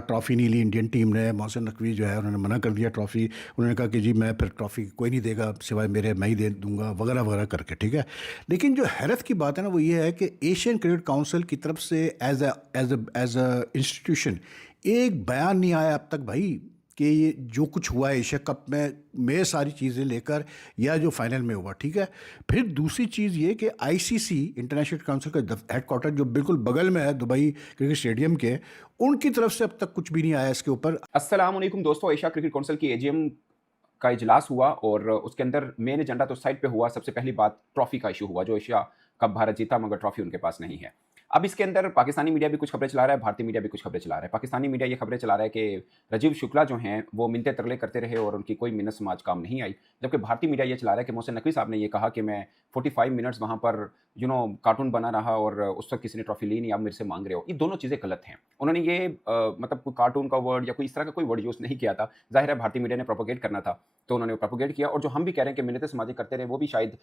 Trophy नहीं ली Indian team ने। मोहसिन नकवी जो है उन्होंने मना कर दिया ट्रॉफ़ी। उन्होंने कहा कि जी मैं फिर ट्रॉफ़ी कोई नहीं देगा सिवाय मेरे, मैं ही दे दूंगा वगैरह वगैरह करके, ठीक है। लेकिन जो हैरत की बात है ना वो ये है कि एशियन क्रिकेट काउंसिल की तरफ से एज अ इंस्टीट्यूशन एक बयान नहीं आया अब तक भाई कि ये जो कुछ हुआ है एशिया कप में सारी चीज़ें लेकर या जो फाइनल में हुआ, ठीक है। फिर दूसरी चीज़ ये कि आईसीसी इंटरनेशनल काउंसिल का हेडक्वार्टर जो बिल्कुल बगल में है दुबई क्रिकेट स्टेडियम के, उनकी तरफ से अब तक कुछ भी नहीं आया इसके ऊपर। अस्सलाम वालेकुम दोस्तों, एशिया क्रिकेट काउंसिल की एजीएम का इजलास हुआ और उसके अंदर मेन एजेंडा तो साइड पे हुआ। सबसे पहली बात ट्रॉफी का इशू हुआ, जो एशिया कप भारत जीता मगर ट्रॉफी उनके पास नहीं है। अब इसके अंदर पाकिस्तानी मीडिया भी कुछ खबरें चला रहा है, भारतीय मीडिया भी कुछ खबरें चला रहा है। पाकिस्तानी मीडिया ये खबरें चला रहा है कि राजीव शुक्ला जो हैं वो मिन्नतें तरले करते रहे और उनकी कोई मिन्नत समाज काम नहीं आई, जबकि भारतीय मीडिया ये चला रहा है कि मोहसिन नकवी साहब ने ये कहा कि मैं 45 मिनट्स वहाँ पर कार्टून बना रहा और उस वक्त किसी ने ट्रॉफी ली नहीं, आप मेरे से मांग रहे हो। ये दोनों चीज़ें गलत हैं। उन्होंने ये मतलब कोई कार्टून का वर्ड या कोई इस तरह का कोई वर्ड यूज़ नहीं किया था। जाहिर है भारतीय मीडिया ने प्रोपोगेट करना था तो उन्होंने प्रोपोगेट किया, और जो हम भी कह रहे हैं कि मिन्नतें समाजी करते रहे, वो भी शायद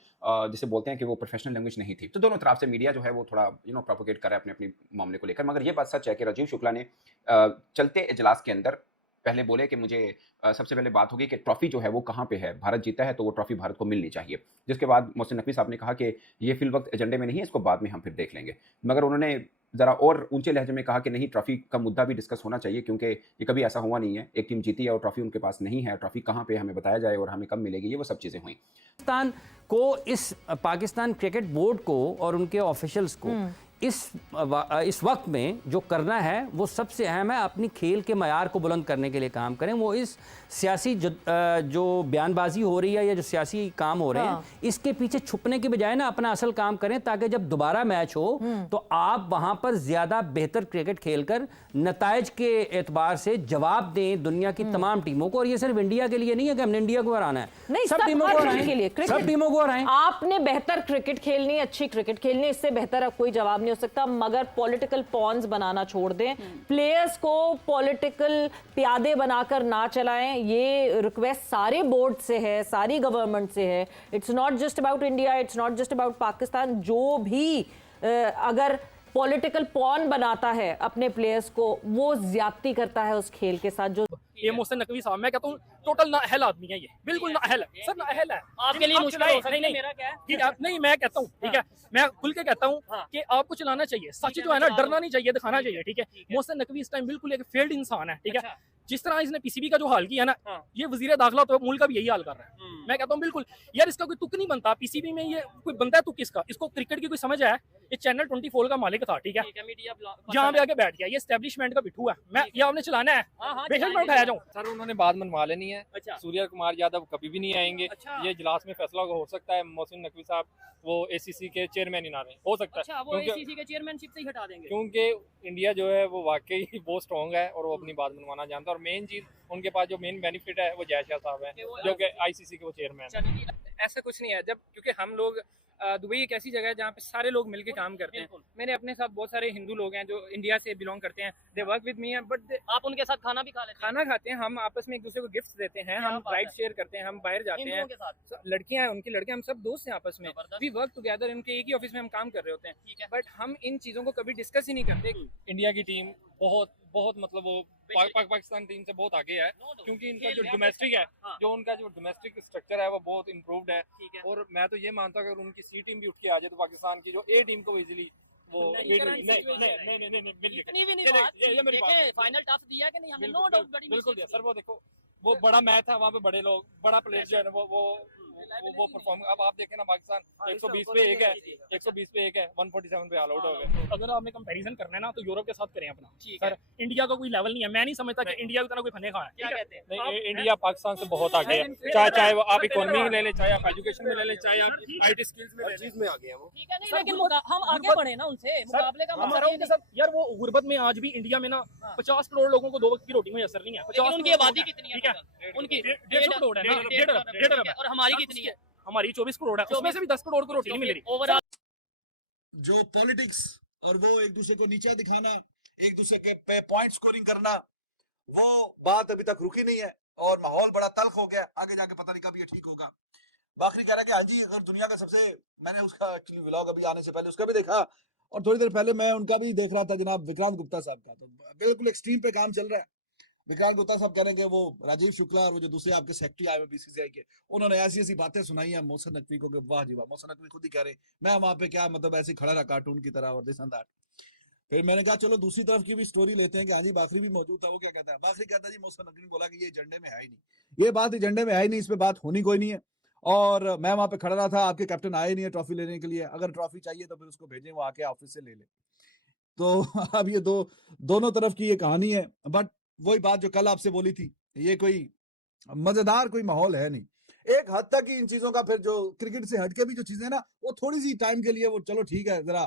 जिसे बोलते हैं कि वो प्रोफेशनल लैंग्वेज नहीं थी। तो दोनों तरफ से मीडिया जो है वो थोड़ा प्रोपोगेट कर रहा है अपने अपने मामले को लेकर। मगर ये बात सच है कि राजीव शुक्ला ने चलते इजलास के अंदर पहले बोले कि मुझे सबसे पहले बात होगी कि ट्रॉफी जो है वो कहाँ पे है, भारत जीता है तो वो ट्रॉफी भारत को मिलनी चाहिए। जिसके बाद मोहसिन नकवी साहब ने कहा कि ये फिल वक्त एजेंडे में नहीं है, इसको बाद में हम फिर देख लेंगे। मगर उन्होंने ज़रा और ऊंचे लहजे में कहा कि नहीं, ट्रॉफी का मुद्दा भी डिस्कस होना चाहिए, क्योंकि ये कभी ऐसा हुआ नहीं है, एक टीम जीती है और ट्रॉफी उनके पास नहीं है। ट्रॉफी कहाँ पे हमें बताया जाए और हमें कब मिलेगी, ये वो सब चीज़ें हुई। पाकिस्तान को पाकिस्तान क्रिकेट बोर्ड को और उनके ऑफिशियल्स को इस वक्त में जो करना है वो सबसे अहम है। अपनी खेल के मयार को बुलंद करने के लिए काम करें। वो इस सियासी जो बयानबाजी हो रही है या जो सियासी काम हो रहे हैं, इसके पीछे छुपने के बजाय ना अपना असल काम करें, ताकि जब दोबारा मैच हो तो आप वहां पर ज्यादा बेहतर क्रिकेट खेलकर नताइज के एतबार से जवाब दें दुनिया की तमाम टीमों को। और ये सिर्फ इंडिया के लिए नहीं है कि हमने इंडिया को हराना है, नहीं, सब टीमों को हराएं, सब टीमों को हराएं। आपने बेहतर क्रिकेट खेलनी, अच्छी क्रिकेट खेलनी, इससे बेहतर अब कोई जवाब नहीं हो सकता। मगर पॉलिटिकल पॉन्स बनाना छोड़ दें, प्लेयर्स को पॉलिटिकल प्यादे बनाकर ना चलाएं। ये रिक्वेस्ट सारे बोर्ड से है, सारी गवर्नमेंट से है। It's not just about India, it's not just about Pakistan. जो भी अगर पॉलिटिकल पॉन बनाता है अपने प्लेयर्स को, वो ज्यादती करता है उस खेल के साथ। जो ये मोहसिन नकवी साहब, मैं कहता हूँ टोटल नाअहल आदमी है, ये बिल्कुल नाअहल है सर, नाअहल है। आपके लिए मुश्किल हो सकती है, मेरा क्या है? ठीक है, नहीं मैं कहता हूँ, ठीक है, मैं खुल के कहता हूँ कि आपको चलाना चाहिए, सच जो है ना, डरना नहीं चाहिए, दिखाना चाहिए, ठीक है। मोहसिन नकवी इस टाइम बिल्कुल एक फेल्ड इंसान है, ठीक है। जिस तरह इसने पीसीबी का जो हाल किया ना, ये वजीर दाखिला तो मुल्क का भी यही हाल कर रहा है। मैं कहता हूँ बिल्कुल यार, इसका कोई तुक नहीं बनता पीसीबी में, ये कोई बनता है तुक इसका? इसको क्रिकेट की कोई समझ है? ये चैनल 24 का मालिक था, ठीक है, जहाँ पे आके बैठ गया, ये एस्टेब्लिशमेंट का बिठू है। मैं ये आपने चलाना है, बेशक मैं उठाया जाऊँ। सर उन्होंने बात मनवा लेनी है। सूर्य कुमार यादव कभी भी नहीं आएंगे। ये इजलास में फैसला हो सकता है मोहसिन नकवी साहब वो एसीसी के चेयरमैन ही ना रहे, हो सकता है। वो एसीसी के चेयरमैनशिप से ही हटा देंगे, क्योंकि इंडिया जो है वो वाकई बहुत स्ट्रॉन्ग है और वो अपनी बात मनवाना जानता है। और मेन चीज उनके पास जो मेन बेनिफिट है वो जय शाह साहब है, जो कि आईसीसी के वो चेयरमैन। ऐसा कुछ नहीं है, जब क्योंकि हम लोग दुबई एक ऐसी जगह है जहाँ पे सारे लोग मिलके काम करते हैं। मेरे अपने साथ बहुत सारे हिंदू लोग हैं जो इंडिया से बिलोंग करते हैं, they work with me, but आप उनके साथ खाना भी खा लेते हैं? खाना खाते हैं, हम आपस में एक दूसरे को गिफ्ट्स देते हैं, हम राइड शेयर करते हैं, हम बाहर जाते हैं, लड़कियां हैं उनकी लड़कियां, हम सब दोस्त हैं आपस में, वी वर्क टुगेदर। उनके एक ही ऑफिस में हम काम कर रहे होते हैं, बट हम इन चीज़ों को कभी डिस्कस ही नहीं करते। इंडिया की टीम बहुत बहुत मतलब वो पाकिस्तान टीम से बहुत आगे है, क्योंकि इनका जो डोमेस्टिक है, जो उनका जो डोमेस्टिक स्ट्रक्चर है वो बहुत इम्प्रूव्ड है। और मैं तो ये मानता हूँ अगर उनकी सी टीम भी उठ के आ जाए तो पाकिस्तान की जो ए टीम को इजीली वो फाइनल टफ दिया कि नहीं हमने, नो डाउट, बिल्कुल दिया सर। वो देखो वो बड़ा मैच है, वहाँ पे बड़े लोग, बड़ा प्लेयर जो है ना वो परफॉर्म। अब आप देखें ना, पाकिस्तान 120 पे 1 है, 120 पे 1 है, 147 पे ऑल आउट हो गए। अगर आपने कंपैरिजन करना है ना तो यूरोप के साथ करें अपना, सर इंडिया का कोई लेवल नहीं है। मैं नहीं समझता कि इंडिया की तरह कोई फने खाया है। नहीं, इंडिया पाकिस्तान से बहुत आगे है, चाहे वो आप इकोनॉमी में ले लें, चाहे आप एजुकेशन में ले लें, चाहे आप आईटी स्किल्स में, हर चीज में आगे हैं वो। ठीक है, नहीं लेकिन हम आगे बढ़े ना उनसे, मुकाबले का मतलब है सर। यार वो गुर्बत में आज भी इंडिया में ना 50 करोड़ लोगों को 2 वक्त की रोटी में असर नहीं है। 50 उनकी आबादी कितनी है? उनकी 150 करोड़ है, 1.5 अरब। और हमारी कितनी है? हमारी 24 करोड़ है, उसमें से भी 10 करोड़ को रोटी नहीं मिल रही। ओवरऑल जो पॉलिटिक्स और वो एक दूसरे को नीचा दिखाना, एक दूसरे के पे पॉइंट स्कोरिंग करना, वो बात अभी तक रुकी नहीं है और माहौल बड़ा तल्ख हो गया। आगे जाके पता नहीं कब ये ठीक होगा। बाखरी कह रहा है कि हाँ जी, अगर दुनिया का सबसे, मैंने उसका एक्चुअली व्लॉग अभी आने से पहले उसका भी देखा, और थोड़ी देर पहले मैं उनका भी देख रहा था जनाब विक्रांत गुप्ता साहब का, तो बिल्कुल एक्सट्रीम पे काम चल रहा है। विक्रांत गुप्ता साहब कह रहे हैं कि वो राजीव शुक्ला और वो जो दूसरे आपके सेक्रेटरी आए हुए बीसीसीआई के, उन्होंने ऐसी ऐसी बातें सुनाई हैं मोहसिन नकवी को कि वाह जी वाह। मोहसिन नकवी खुद ही कह रहे मैं वहां पे क्या मतलब ऐसे खड़ा रहा कार्टून की तरह और दिस एंड दैट। फिर मैंने कहा चलो दूसरी तरफ की भी स्टोरी लेते हैं कि हाँ जी बाखरी भी मौजूद था। वो क्या कहता है? बाखरी कहता है जी मोहसिन नकवी ने बोला कि ये एजेंडे में है ही नहीं, ये बात एजेंडे में है ही नहीं, इस पे बात होनी कोई नहीं है। और मैं वहां पे खड़ा रहा था, आपके कैप्टन आए नहीं है ट्रॉफी लेने के लिए, अगर ट्रॉफी चाहिए तो फिर उसको भेजें, वो आके ऑफिस से ले ले। तो अब ये दोनों तरफ की ये कहानी है। बट वही बात जो कल आपसे बोली थी, ये कोई मजेदार कोई माहौल है नहीं। एक हद तक ही इन चीजों का फिर जो क्रिकेट से हटके भी जो चीजें ना, वो थोड़ी सी टाइम के लिए वो चलो ठीक है, जरा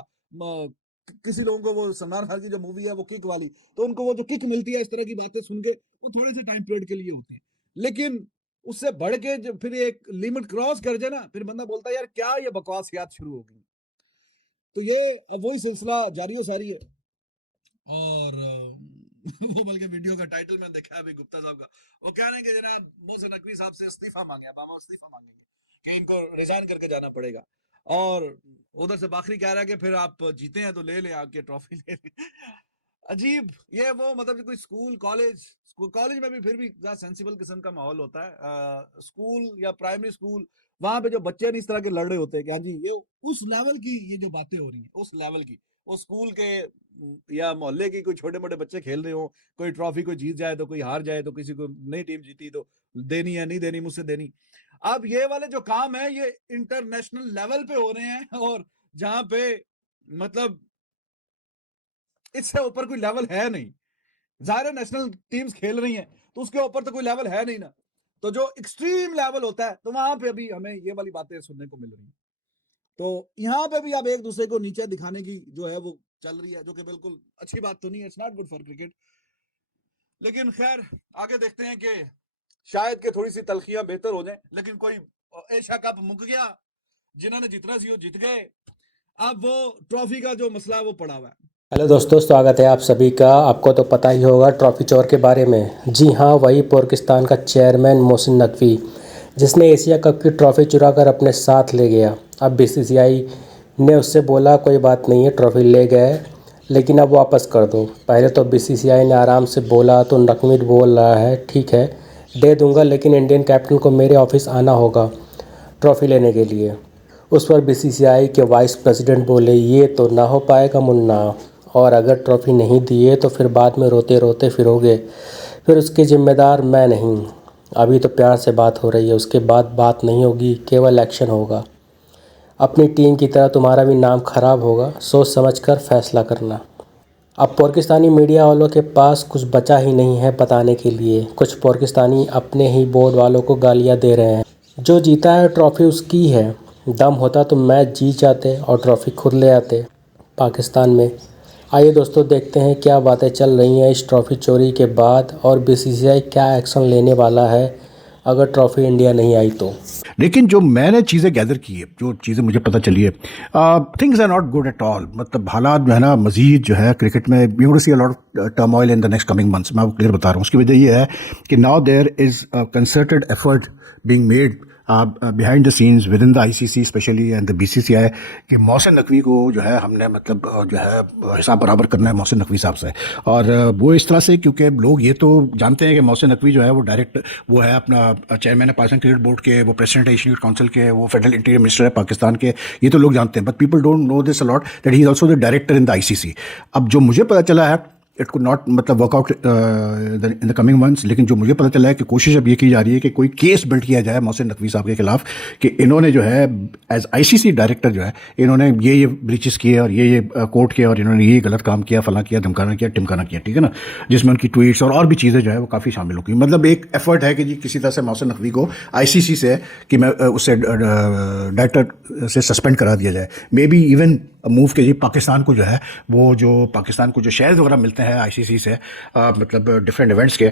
किसी लोगों को वो सलमान खान की जो मूवी है वो किक वाली, तो उनको वो जो किक मिलती है इस तरह की बातें सुन के, वो थोड़े से टाइम पीरियड के लिए होती है। लेकिन उससे बढ़ के जब फिर एक लिमिट क्रॉस कर जाए ना, फिर बंदा बोलता है यार क्या ये बकवास याद शुरू हो गई। तो ये अब वही सिलसिला जारी हो सारी है। और वो बल्कि वीडियो का टाइटल मैंने देखा है अभी गुप्ता साहब का, वो कह रहे हैं कि जनाब मोहसिन नकवी साहब से इस्तीफा मांगे, बाबा इस्तीफा मांगेंगे कि इनको रिजाइन करके जाना पड़ेगा। और उधर से बाखरी कह रहा है कि फिर आप जीते हैं तो ले लें आके ट्रॉफी ले लें। अजीब ये वो मतलब कोई स्कूल कॉलेज में भी फिर भी सेंसिबल किस्म का माहौल होता है। स्कूल या प्राइमरी स्कूल, वहां पे जो बच्चे इस तरह के लड़ रहे होते हैं कि हाँ जी ये उस लेवल की ये जो बातें हो रही है, उस लेवल की, वो स्कूल के या मोहल्ले की कोई छोटे मोटे बच्चे खेल रहे हो, कोई ट्रॉफी कोई जीत जाए तो कोई हार जाए तो किसी को नई टीम जीती तो देनी है नहीं देनी मुझसे देनी। अब ये वाले जो काम है ये इंटरनेशनल लेवल पे हो रहे हैं, और जहां पे मतलब इससे ऊपर कोई लेवल है नहीं। जाहिर नेशनल टीम्स खेल रही हैं तो उसके ऊपर तो कोई लेवल है नहीं ना। तो जो एक्सट्रीम लेवल होता है तो वहां पे अभी हमें ये वाली बातें सुनने को मिल रही हैं। तो यहाँ पे भी अब एक दूसरे को नीचे दिखाने की जो है वो चल रही है, जो कि बिल्कुल अच्छी बात तो नहीं है। It's not good for cricket. लेकिन खैर आगे देखते हैं कि शायद के थोड़ी सी तलखियां बेहतर हो जाए। लेकिन कोई एशिया कप मुक गया, जिन्होंने जितना सी वो जीत गए, अब वो ट्रॉफी का जो मसला है वो पड़ा हुआ है। हेलो दोस्तों, स्वागत है आप सभी का। आपको तो पता ही होगा ट्रॉफी चोर के बारे में। जी हाँ, वही पाकिस्तान का चेयरमैन मोहसिन नकवी, जिसने एशिया कप की ट्रॉफी चुरा कर अपने साथ ले गया। अब बीसीसीआई ने उससे बोला कोई बात नहीं है, ट्रॉफी ले गए लेकिन अब वापस कर दो। पहले तो बीसीसीआई ने आराम से बोला तो नकवी बोल रहा है ठीक है दे दूंगा, लेकिन इंडियन कैप्टन को मेरे ऑफिस आना होगा ट्रॉफी लेने के लिए। उस पर बीसीसीआई के वाइस प्रेसिडेंट बोले ये तो ना हो पाएगा मुन्ना, और अगर ट्रॉफी नहीं दिए तो फिर बाद में रोते रोते फिरोगे, फिर उसके ज़िम्मेदार मैं नहीं। अभी तो प्यार से बात हो रही है, उसके बाद बात नहीं होगी, केवल एक्शन होगा। अपनी टीम की तरह तुम्हारा भी नाम खराब होगा, सोच समझकर फैसला करना। अब पाकिस्तानी मीडिया वालों के पास कुछ बचा ही नहीं है बताने के लिए। कुछ पाकिस्तानी अपने ही बोर्ड वालों को गालियाँ दे रहे हैं। जो जीता है ट्रॉफी उसकी है, दम होता तो मैच जीत जाते और ट्रॉफी खुद ले आते पाकिस्तान में। आइए दोस्तों देखते हैं क्या बातें चल रही हैं इस ट्रॉफी चोरी के बाद, और बीसीसीआई क्या एक्शन लेने वाला है अगर ट्रॉफी इंडिया नहीं आई तो। लेकिन जो मैंने चीज़ें गैदर की है, जो चीज़ें मुझे पता चली है, things are not good at all. मतलब हालात जो है ना मज़ीद जो है क्रिकेट में you will see a lot of turmoil in the next coming months. मैं आपको क्लियर बता रहा हूँ। उसकी वजह ये है कि now there is concerted effort being made behind the scenes within the ICC specially and the BCCI कि मोहसिन नकवी को जो है हमने मतलब जो है हिसाब बराबर करना है मोहसिन नकवी साहब से। और वो इस तरह से क्योंकि लोग ये तो जानते हैं कि मोहसिन नकवी जो है वो डायरेक्ट वो है अपना चेयरमैन है पाकिस्तान क्रिकेट बोर्ड के, वो प्रेसिडेंट है एशियन काउंसिल के, वो फेडरल इंटीरियर मिनिस्टर है पाकिस्तान के। ये तो लोग जानते हैं, but people don't know this a lot that he is also the director in the ICC। अब जो मुझे पता चला है इट कुड नॉट मतलब workout in the coming months, लेकिन जो मुझे पता चला है कि कोशिश अब ये की जा रही है कि कोई केस बिल्ड किया जाए मोहसिन नकवी साहब के खिलाफ कि इन्होंने जो है एज ICC डायरेक्टर जो है इन्होंने ये ब्रीचेस किए और ये कोर्ट किया और इन्होंने ये गलत काम किया, फला किया, धमकाना किया, टिमकाना किया, ठीक है ना, जिसमें उनकी ट्वीट्स और भी चीज़ें जो है वो काफ़ी शामिल हो गई। मतलब एक एफर्ट है कि जी किसी तरह से मोहसिन नकवी को ICC से कि मैं उससे डायरेक्टर से सस्पेंड करा दिया जाए। मे बी इवन मूव के जी पाकिस्तान को जो है वो जो पाकिस्तान को जो शेयर्स वगैरह मिलते हैं ICC से मतलब डिफरेंट इवेंट्स के,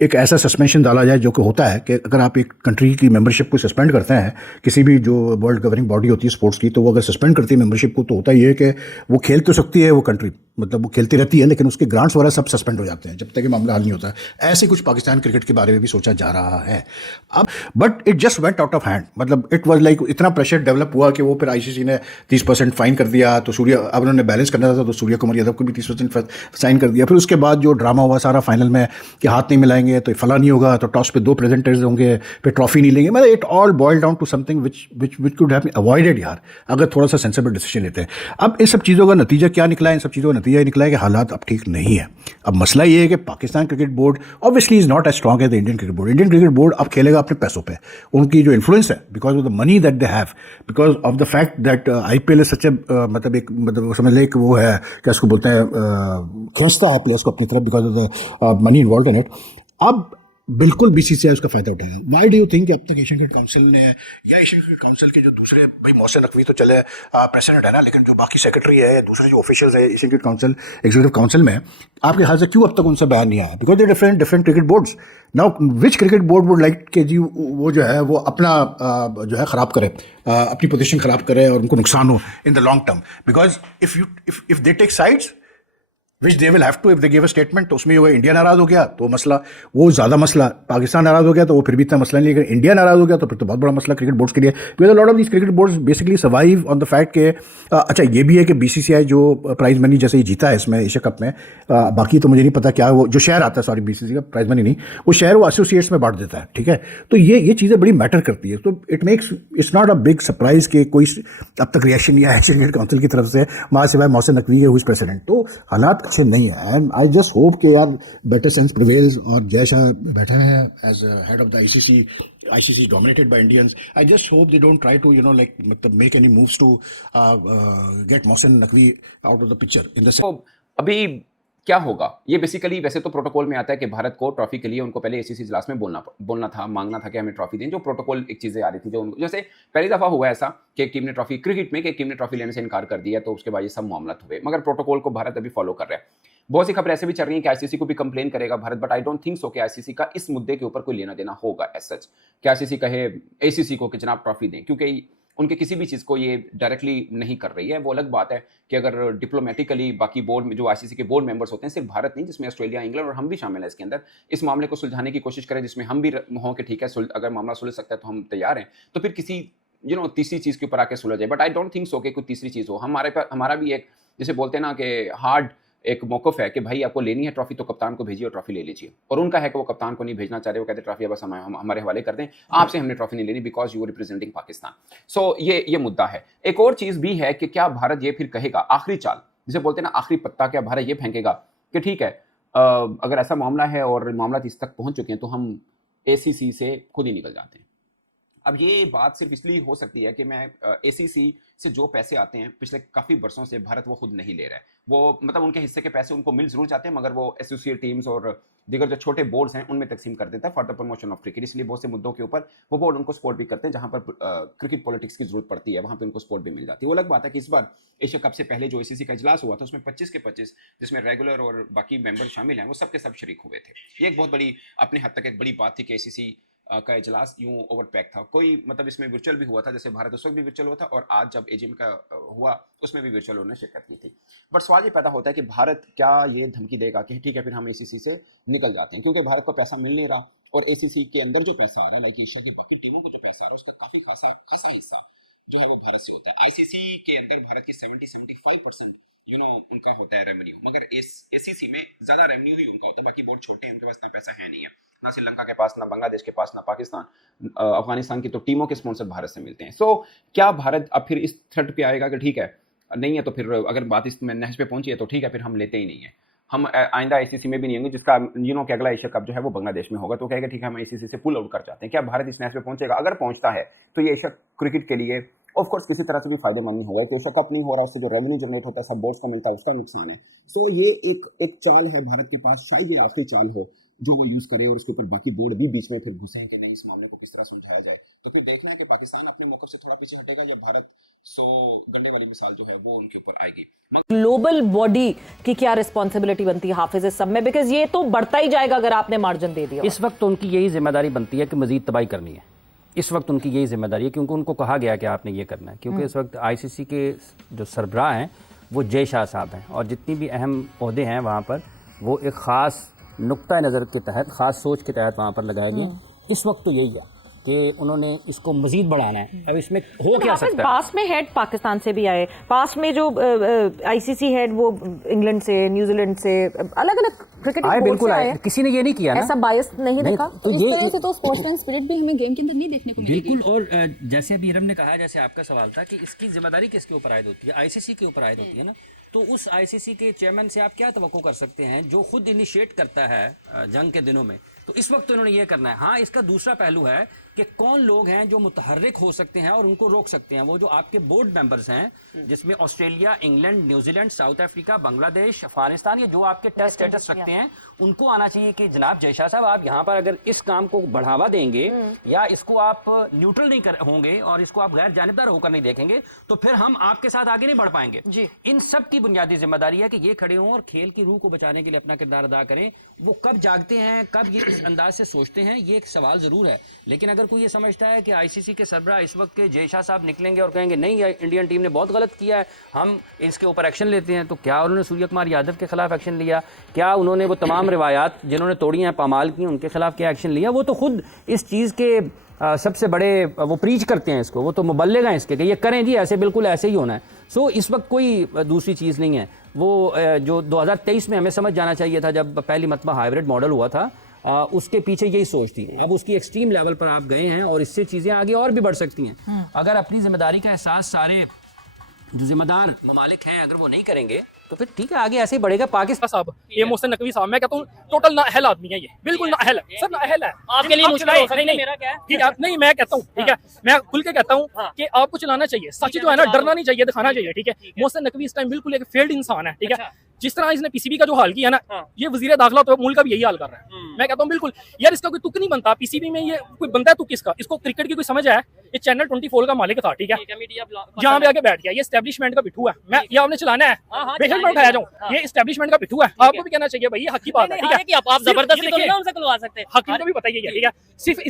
एक ऐसा सस्पेंशन डाला जाए जो कि होता है कि अगर आप एक कंट्री की मेंबरशिप को सस्पेंड करते हैं, किसी भी जो वर्ल्ड गवर्निंग बॉडी होती है स्पोर्ट्स की, तो वो अगर सस्पेंड करती है मेंबरशिप को तो होता ये है कि वो खेल तो सकती है वो कंट्री, मतलब वो खेलती रहती है, लेकिन उसके ग्रांट्स वगैरह सब सस्पेंड हो जाते हैं जब तक ये मामला हल नहीं होता है। ऐसे कुछ पाकिस्तान क्रिकेट के बारे में भी सोचा जा रहा है अब, but it just went out of hand. मतलब इट वाज लाइक इतना प्रेशर डेवलप हुआ कि वो फिर आईसीसी ने 30% फाइन कर दिया, तो सूर्य, अब उन्होंने बैलेंस करना था तो सूर्य कुमार यादव को भी 30% साइन कर दिया। फिर उसके बाद जो ड्रामा हुआ सारा फाइनल में कि हाथ नहीं मिलाएंगे तो फला नहीं होगा, तो टॉस पे 2 प्रेजेंटर्स होंगे, फिर ट्रॉफी नहीं लेंगे। मतलब it all boil down to something which could have been avoided यार, अगर थोड़ा सा सेंसिबल डिसीजन लेते हैं। अब इन सब चीज़ों का नतीजा क्या निकला है? इन सब चीज़ों का नतीजा ये निकला है कि हालात अब ठीक नहीं है। अब मसला ये है कि Pakistan cricket board obviously is not as strong as the Indian cricket board. Indian cricket board अब खेलेगा अपने पैसों पे, उनकी जो इन्फ्लुएंस है because of the money that they have, because of the fact that IPL is such a, मतलब एक, मतलब समझ लें कि वो है, क्या उसको बोलते हैं, खींचता है प्लेयर्स को अपनी तरफ because of the money involve in it. अब बिल्कुल BCCI उसका फायदा उठाएगा। व्हाई डू यू थिंक कि अब तक एशियन क्रिकेट काउंसिल ने, या एशियन क्रिकेट काउंसिल के जो दूसरे, भाई मोहसिन नकवी तो चले प्रेसिडेंट है ना, लेकिन जो बाकी सेक्रेटरी है या दूसरे जो ऑफिशियल्स है Asian cricket council, executive council में, आपके ख्याल से क्यों अब तक उनसे बयान नहीं आया? Because they different cricket boards. Now which cricket board would like कि जी वो जो है वो अपना जो है ख़राब करे, अपनी पोजीशन ख़राब करे और उनको नुकसान हो in the long term? Because if they take sides which they will have to, if they give a statement, तो उसमें ये हुआ इंडिया नाराज़ हो गया तो मसला, वो ज़्यादा मसला, पाकिस्तान नाराज़ हो गया तो वो फिर भी इतना मसला नहीं, लेकिन इंडिया नाराज़ हो गया तो फिर तो बहुत बड़ा मसला क्रिकेट बोर्ड्स के लिए। Because a lot of these cricket boards basically survive on the fact के, अच्छा ये भी है कि BCCI जो प्राइज मनी जैसे ही जीता है इसमें एशिया कप में, बाकी तो मुझे नहीं पता क्या वो जो शेयर आता है, सॉरी BCCI का प्राइज मनी नहीं, वो शेयर वो एसोसिएट्स में बांट देता है, ठीक है। तो ये चीज़ें बड़ी मैटर करती है। तो it makes, it's not a big surprise कि कोई अब तक रिएक्शन नहीं आया एशियन क्रिकेट काउंसिल की तरफ से, वहाँ सिवाय मोहसिन नकवी है हुई प्रेसिडेंट। तो हालात अच्छे नहीं है। I just hope कि यार better sense prevails, और जय शाह बैठे हैं as head of the ICC dominated by Indians. I just hope they don't try to, like make any moves to get Mohsin Naqvi out of the picture in the तो अभी क्या होगा? ये basically वैसे तो प्रोटोकॉल में आता है कि भारत को ट्रॉफी के लिए उनको पहले ACC इजलास में बोलना था, मांगना था कि हमें ट्रॉफी दें। जो प्रोटोकॉल एक चीज़ें आ रही थी, जो उनको, जैसे पहली दफ़ा हुआ ऐसा कि एक टीम ने ट्रॉफी, क्रिकेट में कि एक टीम ने ट्रॉफी लेने से इनकार कर दिया, तो उसके बाद ये सब मामला हुए। मगर प्रोटोकॉल को भारत अभी फॉलो कर रहा है। बहुत सी खबर ऐसे भी चल रही है कि ICC को भी कंप्लेन करेगा Bharat, but I don't think so कि ICC का इस मुद्दे के ऊपर कोई लेना देना होगा एज सच, कि ICC कहे ACC को कि जनाब ट्रॉफी दें, क्योंकि उनके किसी भी चीज़ को ये डायरेक्टली नहीं कर रही है। वो अलग बात है कि अगर डिप्लोमेटिकली बाकी बोर्ड में जो ICC के बोर्ड मेंबर्स होते हैं, सिर्फ भारत नहीं, जिसमें ऑस्ट्रेलिया, इंग्लैंड और हम भी शामिल है इसके अंदर, इस मामले को सुलझाने की कोशिश करें, जिसमें हम भी हों कि ठीक है अगर मामला सुलझ सकता है तो हम तैयार हैं, तो फिर किसी तीसरी चीज़ के ऊपर आके सुलझ जाए। But I don't think so कि कोई तीसरी चीज़ हो। हमारा भी एक, जैसे बोलते हैं ना कि हार्ड एक मौक़िफ़ है कि भाई आपको लेनी है ट्रॉफी तो कप्तान को भेजिए और ट्रॉफी ले लीजिए, और उनका है कि वो कप्तान को नहीं भेजना चाह रहे, वो कहते ट्रॉफी बस हम हमारे हवाले कर दें, आपसे हमने ट्रॉफी नहीं लेनी because you are representing Pakistan. So ये मुद्दा है। एक और चीज़ भी है कि क्या भारत ये फिर कहेगा आखिरी चाल, जिसे बोलते हैं ना आखिरी पत्ता, क्या भारत ये फेंकेगा कि ठीक है अगर ऐसा मामला है और मामला इस तक पहुँच चुके हैं तो हम ACC से खुद ही निकल जाते हैं। अब ये बात सिर्फ इसलिए हो सकती है कि मैं ACC से जो पैसे आते हैं पिछले काफ़ी वर्षों से भारत वो खुद नहीं ले रहा है। वो मतलब उनके हिस्से के पैसे उनको मिल जरूर जाते हैं, मगर वो एसोसिएट टीम्स और दीगर जो छोटे बोर्ड्स हैं उनमें तकसीम कर देता है for the promotion of cricket. इसलिए बहुत से मुद्दों के ऊपर वो बोर्ड उनको सपोर्ट भी करते हैं, जहां पर क्रिकेट पॉलिटिक्स की जरूरत पड़ती है वहां पर उनको सपोर्ट भी मिल जाती है। वो अलग बात है कि इस बार एशिया कप से पहले जो ACC का इजलास हुआ था उसमें 25 के 25 जिसमें रेगुलर और बाकी मेंबर शामिल हैं, वो सब के सब शरीक हुए थे। ये एक बहुत बड़ी अपने हद तक एक बड़ी बात थी कि ACC का इजलास यूं ओवरपैक था। कोई मतलब इसमें वर्चुअल भी हुआ था, जैसे भारत उस वक्त भी वर्चुअल हुआ था और आज जब AGM का हुआ उसमें भी वर्चुअल उन्होंने शिरकत की थी। बट सवाल ये पैदा होता है कि भारत क्या ये धमकी देगा कि ठीक है फिर हम ACC से निकल जाते हैं, क्योंकि भारत को पैसा मिल नहीं रहा और ACC के अंदर जो पैसा आ रहा है, लाइक एशिया की बाकी टीमों को जो पैसा आ रहा है उसका काफी खासा हिस्सा जो है वो भारत से होता है। ICC के अंदर भारत की 70-75% उनका होता है रेवेन्यू, मगर ACC में ज्यादा रेवेन्यू ही उनका होता है। बाकी बोर्ड छोटे हैं, उनके पास इतना पैसा है नहीं है, ना श्रीलंका के पास, ना बांग्लादेश के पास, ना पाकिस्तान, अफगानिस्तान की तो टीमों के स्पॉन्सर भारत से मिलते हैं। सो क्या भारत अब फिर इस थ्रेट पे आएगा कि ठीक है नहीं है तो फिर अगर बात इस नहज पे पहुंची है तो ठीक है फिर हम लेते ही नहीं है, हम आइंदा ACC में भी नहीं होंगे, जिसका कि अगला एशिया कप जो है वो बांग्लादेश में होगा, तो कहेगा ठीक है हम ACC से पुल आउट कर जाते हैं। क्या भारत इस मैच पे पहुंचेगा? अगर पहुंचता है तो ये एशिया क्रिकेट के लिए ऑफ कोर्स किसी तरह से भी फायदेमंद नहीं होगा। तो एशिया कप नहीं हो रहा, उससे जो रेवेन्यू जनरेट होता है सब बोर्ड्स को मिलता है, उसका नुकसान है। सो ये एक चाल है भारत के पास, शायद ये आखिरी चाल हो जो वो यूज करे और उसके ऊपर बाकी बोर्ड भी बीच में फिर घुसे हैं कि नहीं इस मामले को किस तरह सुलझाया जाए। तो फिर देखना है कि पाकिस्तान अपने मौके से थोड़ा पीछे हटेगा या भारत गंडे वाली मिसाल जो है वो उनके ऊपर आएगी। ग्लोबल बॉडी की क्या रिस्पॉन्सिबिलिटी बनती है हाफिज इस सब में, बिकॉज ये तो बढ़ता ही जाएगा अगर आपने मार्जिन दे दिया। इस वक्त तो उनकी यही जिम्मेदारी बनती है कि मजीद तबाही करनी है। इस वक्त उनकी यही जिम्मेदारी है क्योंकि उनको कहा गया कि आपने ये करना है, क्योंकि इस वक्त ICC के जो सरबराह हैं वो जय शाह साहब हैं, और जितनी भी अहम ओहदे हैं वहाँ पर वो एक ख़ास नुक्ता नज़र के तहत, ख़ास सोच के तहत वहाँ पर लगाए गए। इस वक्त तो यही है कि उन्होंने इसको मज़ीद बढ़ाना है। अब इसमें हो क्या सकता है? पास में हेड पाकिस्तान से भी आए, पास में जो आईसीसी हेड वो इंग्लैंड से, न्यूजीलैंड से, अलग अलग क्रिकेट आए, बिल्कुल आए, किसी ने ये नहीं किया ना, ऐसा बायस नहीं देखा। तो इस तरह से तो स्पोर्ट्समैन स्पिरिट भी हमें गेम के अंदर नहीं देखने को मिलेगी। बिल्कुल। और जैसे अभी इरम ने कहा, जैसे आपका सवाल था कि इसकी जिम्मेदारी किसके ऊपर आयद होती है, आईसीसी के ऊपर आयद होती है ना, तो उस आईसीसी के चेयरमैन से आप क्या तवक्को कर सकते हैं जो खुद इनिशिएट करता है जंग के दिनों में। तो इस वक्त तो इन्होंने ये करना है। हाँ, इसका दूसरा पहलू है कि कौन लोग हैं जो मुतहर्रिक हो सकते हैं और उनको रोक सकते हैं। वो जो आपके बोर्ड मेंबर्स हैं, जिसमें Australia, England, New Zealand, south Africa, Bangladesh, Afghanistan, ये जो आपके टेस्ट स्टेटस रखते हैं, उनको आना चाहिए कि जनाब जय शाह साहब, आप यहाँ पर अगर इस काम को बढ़ावा देंगे या इसको आप न्यूट्रल नहीं होंगे और इसको आप गैर जानिबदार होकर नहीं देखेंगे, तो फिर हम आपके साथ आगे नहीं बढ़ पाएंगे जी। इन सब की बुनियादी जिम्मेदारी है कि ये खड़े हों और खेल की रूह को बचाने के लिए अपना किरदार अदा करें। वो कब जागते हैं, कब ये इस अंदाज से सोचते हैं, ये एक सवाल जरूर है। लेकिन अगर कोई ये समझता है कि आईसीसी के सरबराह इस वक्त के जय शाह साहब निकलेंगे और कहेंगे नहीं, इंडियन टीम ने बहुत गलत किया है, हम इसके ऊपर एक्शन लेते हैं, तो क्या उन्होंने सूर्य कुमार यादव के खिलाफ एक्शन लिया? क्या उन्होंने वो तमाम रिवायात जिन्होंने तोड़ी हैं, पामाल की, उनके खिलाफ क्या एक्शन लिया? वो तो खुद इस चीज़ के सबसे बड़े वो प्रीच करते हैं इसको, वो तो मुबल्लिग हैं इसके कि ये करें जी, ऐसे बिल्कुल ऐसे ही होना है। सो इस वक्त कोई दूसरी चीज़ नहीं है। वो जो 2023 में हमें समझ जाना चाहिए था जब पहली मरतबा हाइब्रिड मॉडल हुआ था, उसके पीछे यही सोच थी। अब उसकी एक्सट्रीम लेवल पर आप गए हैं और इससे चीज़ें आगे और भी बढ़ सकती हैं। अगर अपनी जिम्मेदारी का एहसास सारे जो जिम्मेदार ममालिक हैं अगर वो नहीं करेंगे तो फिर ठीक है, आगे ऐसे ही बढ़ेगा। पाकिस्तान साहब, ये मोहसिन नकवी साहब, मैं कहता हूँ टोटल नाअहल आदमी है, ये बिल्कुल नाअहल है सर, नाअहल है। आपके लिए मुश्किल हो सकती है, मेरा क्या है? ठीक है, नहीं मैं कहता हूँ, ठीक है, मैं खुल के कहता हूँ कि आपको चलाना चाहिए, सच जो है ना, डरना नहीं चाहिए, दिखाना चाहिए। ठीक है, मोहसिन नकवी इस टाइम बिल्कुल एक फेल्ड इंसान है। ठीक है, जिस तरह इसने पीसीबी का जो हाल किया ना, ये वजीर दाखिला तो मुल्क का भी यही हाल कर रहा है। मैं कहता हूँ बिल्कुल यार, इसका कोई तुक नहीं बनता पीसीबी में, ये कोई बनता है तुक इसका? इसको क्रिकेट की कोई समझ है? ये चैनल 24 का मालिक था, ठीक है, जहाँ पे आके बैठ गया। ये एस्टेब्लिशमेंट का बिठू है, मैं ये आपने चलाना है, बेशक मैं उठाया जाऊँ, ये एस्टेब्लिशमेंट का बिठू है। आपको भी कहना चाहिए भाई, ये हक की बात है। ठीक है, आप जबरदस्ती तो नहीं उनसे खुलवा सकते, हकीम को भी बताइए। ठीक है, सिर्फ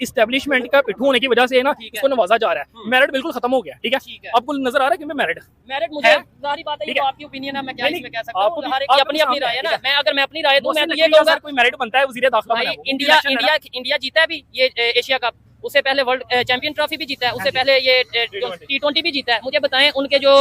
इस्टेब्लिशमेंट का पिट्ठू होने की वजह से ना इसको नवाजा जा रहा है। मेरिट बिल्कुल खत्म हो गया। ठीक है, आपको नजर आ रहा है कि मैं मेरिट मुझे जारी बात है, ये तो आपकी ओपिनियन है, मैं क्या इसमें कह सकता हूं, हर एक की अपनी राय है ना। मैं अगर मैं अपनी राय दूं, मैं तो ये कहूंगा कोई मेरिट बनता है वजीर दाखिला भाई, इंडिया जीता है भी ये एशिया कप, उससे पहले वर्ल्ड चैंपियन ट्रॉफी भी जीता है, उससे पहले ये T20 भी जीता है। मुझे बताएं, उनके जो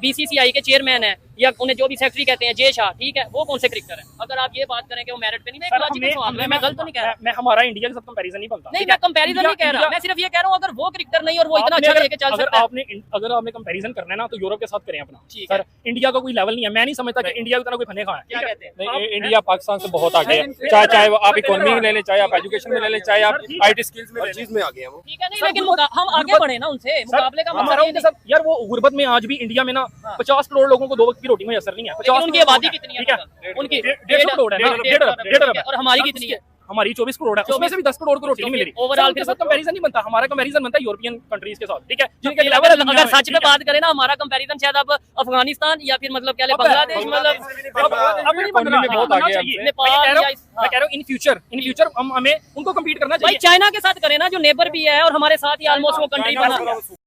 बीसीसीआई के चेयरमैन है या उन्हें जो भी सेक्रेटरी कहते हैं, जय शाह, ठीक है, वो कौन से क्रिकेटर है? अगर आप ये बात करें कि वो मेरिट पे नहीं, मैं गलत तो नहीं कह रहा, मैं हमारा इंडिया के साथ कंपैरिजन नहीं बनता। नहीं, मैं कंपैरिजन नहीं कह रहा, मैं सिर्फ ये कह रहा हूं अगर वो क्रिकेटर नहीं और वो इतना अच्छा लेके चल सकता है। अगर आपने कंपैरिजन करना है ना, तो यूरोप के साथ करें अपना। सर, इंडिया का कोई लेवल नहीं है, मैं नहीं समझता कि इंडिया की तरह कोई फने खाया है। क्या कहते हैं? इंडिया पाकिस्तान से बहुत आगे है, चाहे आप इकोनॉमी में ले लें, चाहे आप एजुकेशन में ले लें, चाहे आप IT स्किल्स में, हर चीज में आगे हैं वो। ठीक है, नहीं, लेकिन हम आगे बढ़े ना उनसे, मुकाबले का हमारा उनके साथ यार, वो गुर्बत में आज भी इंडिया में ना 50 करोड़ लोगों को 2 वक्त की रोटी में असर नहीं है। उनकी आबादी कितनी है? उनकी 150 करोड़ है, 1.5 अरब, और हमारी कितनी है? हमारी 24 करोड़ है, उसमें से भी 10 करोड़ को रोटी नहीं मिल रही। ओवरऑल के साथ कंपैरिजन नहीं बनता, हमारा कंपैरिजन बनता है यूरोपियन कंट्रीज के साथ। ठीक है, जिनके लेवल अगर सच में बात करें ना, हमारा कंपैरिजन शायद अब अफगानिस्तान या फिर मतलब क्या बांग्लादेश, मतलब अब नहीं बन रहा, बहुत आगे है। मैं कह रहा हूँ इन फ्यूचर हमें उनको कम्पीट करना चाहिए। चाइना के साथ करें ना, जो नेबर भी है और हमारे साथ ही ऑलमोस्ट वो कंट्री बना।